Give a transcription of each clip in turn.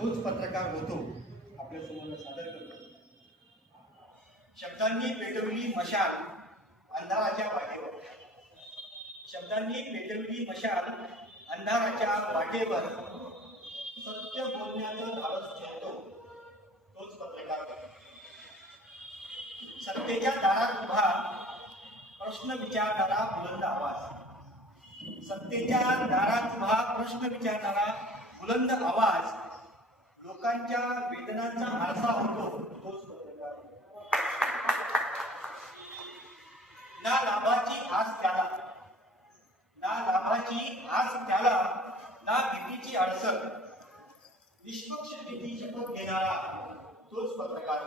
तोच पत्रकार होतो. आपल्यासमोर सादर करतो. शब्दांनी पेटवली मशाल अंधाराच्या वाटेवर. शब्दांनी पेटवली मशाल अंधाराच्या वाटेवर. सत्य बोलण्याचं धाडस ठेवतो तोच पत्रकार होतो. सत्तेच्या दारात उभा प्रश्न विचारणारा बुलंद आवाज. सत्तेच्या दारात उभा प्रश्न विचारणारा बुलंद आवाज. लोकांच्या वेदनांचा आरसा होतो. तोच पत्रकार ना लाभाची आस त्याला. ना लाभाची आस त्याला. ना भीतीची अडचण. निष्पक्ष भीती शपथ घेणारा तोच पत्रकार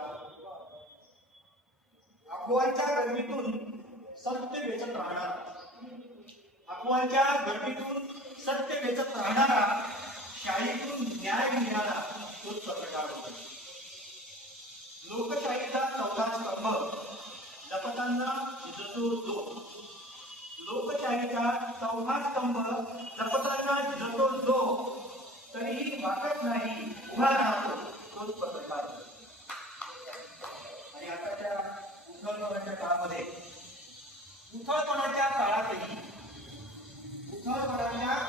अफवांच्या गर्दीतून सत्य वेचत राहणारा. अफवांच्या गर्दीतून सत्य वेचत राहणारा चौथा स्तंभ लपताना झिजतो जो लोकशाहीचा चौथा स्तंभ लपताना झिजतो जो तरीही वाकत नाही उभा राहतो. तोच पत्रकार. आणि आताच्या उथळपणाच्या काळामध्ये? उथळपणाच्या काळातही? उथळपणाच्या